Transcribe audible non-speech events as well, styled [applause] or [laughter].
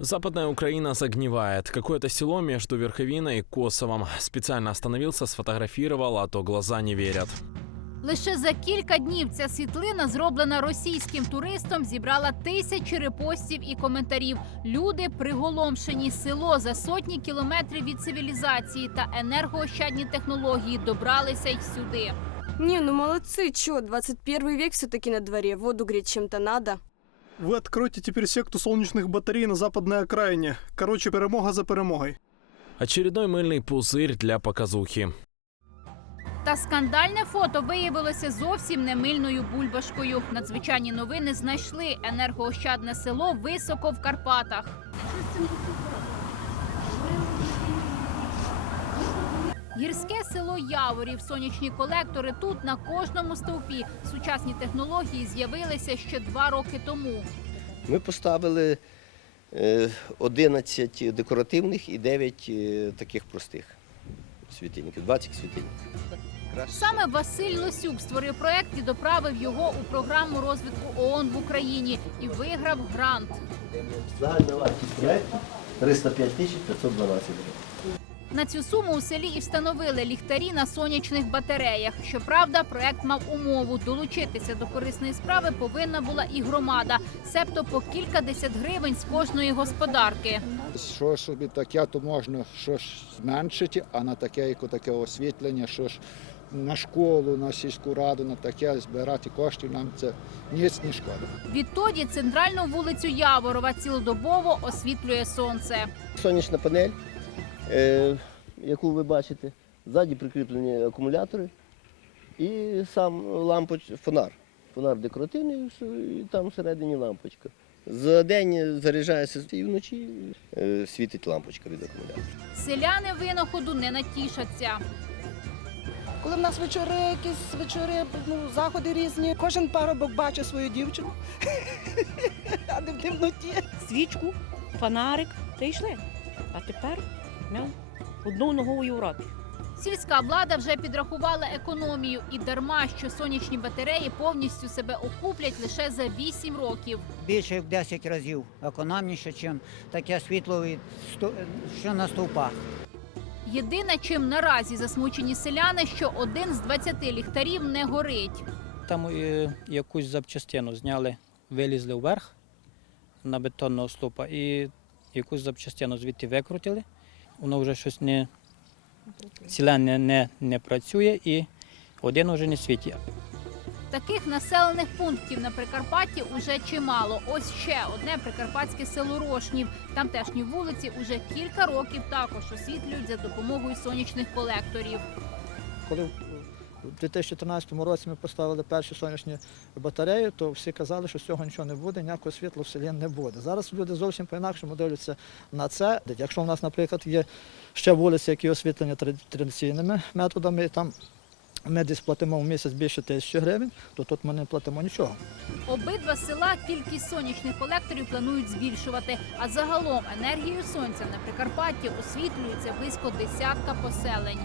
Западная Украина загнивает. Какое-то село между Верховиной и Косовом. Специально остановился, сфотографировал, а то глаза не верят. Лише за кілька днів ця світлина, зроблена російським туристом, зібрала тисячі репостів і коментарів. Люди приголомшені. Село за сотні кілометрів від цивілізації та енергоощадні технології добралися й сюди. Не, ну молодцы, чё, 21 век все-таки на дворе, воду греть чем-то надо. Вы откройте теперь секту солнечных батарей на западной окраине. Короче, перемога за перемогой. Очередной мыльный пузырь для показухи. Та скандальне фото виявилося зовсім не мильною бульбашкою. Надзвичайні новини знайшли енергоощадне село високо в Карпатах. Гірське село Яворів, сонячні колектори тут на кожному стовпі. Сучасні технології з'явилися ще два роки тому. Ми поставили е, 11 декоративних і 9 е, таких простих світильників, 20 світильників. Саме Василь Лосюк створив проект і доправив його у програму розвитку ООН в Україні і виграв грант. Загальна вартість проєкту 305 тисяч 512 гривень. На цю суму у селі і встановили ліхтарі на сонячних батареях. Щоправда, проект мав умову долучитися до корисної справи повинна була і громада, себто по кілька десят гривень з кожної господарки. Що собі таке, то можна що ж зменшити, а на таке, як таке освітлення, що ж на школу, на сільську раду, на таке збирати коштів нам це ніц не шкода. Відтоді центральну вулицю Яворова цілодобово освітлює сонце. Сонячна панель, е, яку ви бачите, ззаді прикріплені акумулятори і сам лампоч, фонар. Фонар декоративний, і там всередині лампочка. За день заряджається і вночі е, світить лампочка від акумулятора. Селяни винаходу не натішаться. Коли в нас вечори, якісь вечори, ну, заходи різні, кожен парубок бачить свою дівчину, [laughs] а не в темноті. свічку, фонарик та йшли. А тепер ми одну ногою в роті. Сільська влада вже підрахувала економію і дарма, що сонячні батареї повністю себе окуплять лише за 8 років. більше як в 10 разів економніше, ніж таке світло, від сто- що на стовпах. Єдине, чим наразі засмучені селяни, що один з 20 ліхтарів не горить. Там е, якусь запчастину зняли, вилізли вверх на бетонного стовпа і якусь запчастину звідти викрутили. Воно вже щось не ціле не, не, не працює і один уже не світі. Таких населених пунктів на Прикарпатті уже чимало. Ось ще одне прикарпатське село Рошнів. Тамтешні вулиці уже кілька років також освітлюють за допомогою сонячних колекторів. Коли в 2013 році ми поставили перші сонячні батареї, то всі казали, що з цього нічого не буде, ніякого світла в селі не буде. Зараз люди зовсім по-інакшому дивляться на це. Якщо в нас, наприклад, є ще вулиці, які освітлені тради- традиційними методами, там ми десь платимо в місяць більше тисячі гривень, то тут ми не платимо нічого. Обидва села кількість сонячних колекторів планують збільшувати. А загалом енергією сонця на Прикарпатті освітлюється близько десятка поселень.